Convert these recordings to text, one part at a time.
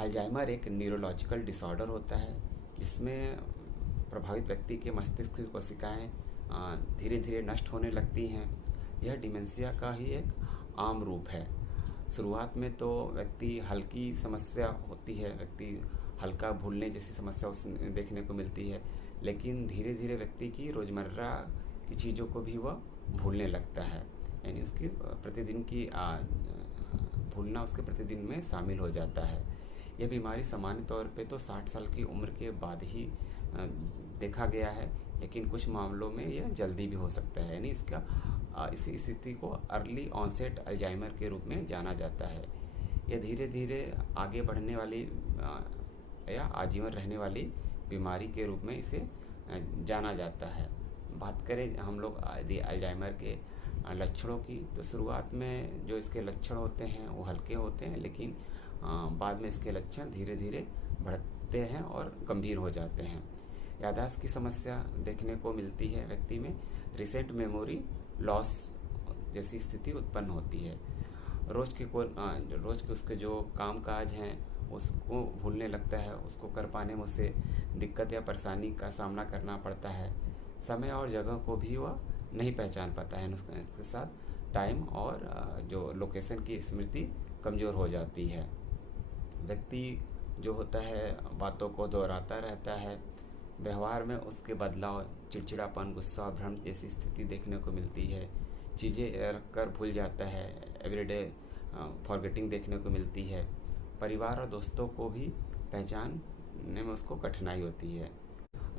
Alzheimer एक neurological disorder होता है जिसमें प्रभावित व्यक्ति के मस्तिष्क की कोशिकाएं धीरे धीरे नष्ट होने लगती हैं। यह डिमेंशिया का ही एक आम रूप है। शुरुआत में तो व्यक्ति हल्की समस्या होती है, व्यक्ति हल्का भूलने जैसी समस्या उसमें देखने को मिलती है, लेकिन धीरे धीरे व्यक्ति की रोज़मर्रा की चीज़ों को भी वह भूलने लगता है, यानी उसकी प्रतिदिन की भूलना उसके प्रतिदिन में शामिल हो जाता है। यह बीमारी सामान्य तौर पे तो 60 साल की उम्र के बाद ही देखा गया है, लेकिन कुछ मामलों में यह जल्दी भी हो सकता है, यानी इस स्थिति को अर्ली ऑनसेट अल्जाइमर के रूप में जाना जाता है। यह धीरे धीरे आगे बढ़ने वाली या आजीवन रहने वाली बीमारी के रूप में इसे जाना जाता है। बात करें हम लोग यदि अल्जाइमर के लक्षणों की, तो शुरुआत में जो इसके लक्षण होते हैं वो हल्के होते हैं, लेकिन बाद में इसके लक्षण धीरे धीरे बढ़ते हैं और गंभीर हो जाते हैं। याददाश्त की समस्या देखने को मिलती है व्यक्ति में, रिसेंट मेमोरी लॉस जैसी स्थिति उत्पन्न होती है। रोज़ के उसके जो काम काज हैं उसको भूलने लगता है, उसको कर पाने में उसे दिक्कत या परेशानी का सामना करना पड़ता है। समय और जगह को भी वह नहीं पहचान पाता है, उसके साथ टाइम और जो लोकेशन की स्मृति कमज़ोर हो जाती है। व्यक्ति जो होता है बातों को दोहराता रहता है, व्यवहार में उसके बदलाव, चिड़चिड़ापन, गुस्सा, भ्रम जैसी स्थिति देखने को मिलती है। चीज़ें रख कर भूल जाता है, एवरीडे फॉरगेटिंग देखने को मिलती है। परिवार और दोस्तों को भी पहचानने में उसको कठिनाई होती है।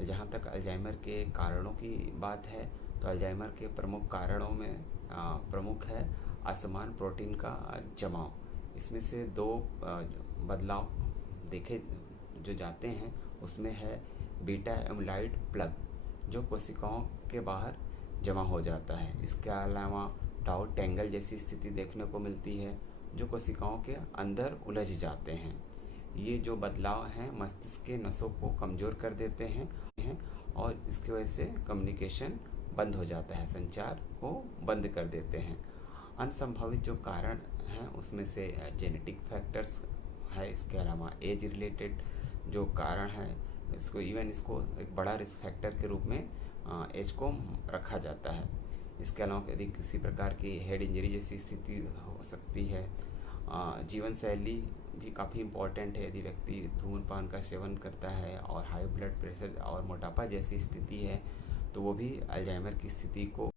जहाँ तक अल्जाइमर के कारणों की बात है, तो अल्जाइमर के प्रमुख कारणों में प्रमुख है असमान प्रोटीन का जमाव। इसमें से दो बदलाव देखे जो जाते हैं, उसमें है बीटा एमिलॉइड प्लग, जो कोशिकाओं के बाहर जमा हो जाता है। इसके अलावा टाउ टेंगल जैसी स्थिति देखने को मिलती है, जो कोशिकाओं के अंदर उलझ जाते हैं। ये जो बदलाव हैं मस्तिष्क के नसों को कमज़ोर कर देते हैं और इसकी वजह से कम्युनिकेशन बंद हो जाता है, संचार को बंद कर देते हैं। अनसंभावित जो कारण हैं उसमें से जेनेटिक फैक्टर्स है, इसके अलावा एज रिलेटेड जो कारण है इसको एक बड़ा रिस्क फैक्टर के रूप में एज को रखा जाता है। इसके अलावा यदि किसी प्रकार की हेड इंजरी जैसी स्थिति हो सकती है। जीवन शैली भी काफ़ी इम्पॉर्टेंट है। यदि व्यक्ति धूम्रपान का सेवन करता है और हाई ब्लड प्रेशर और मोटापा जैसी स्थिति है, तो वो भी अल्जाइमर की स्थिति को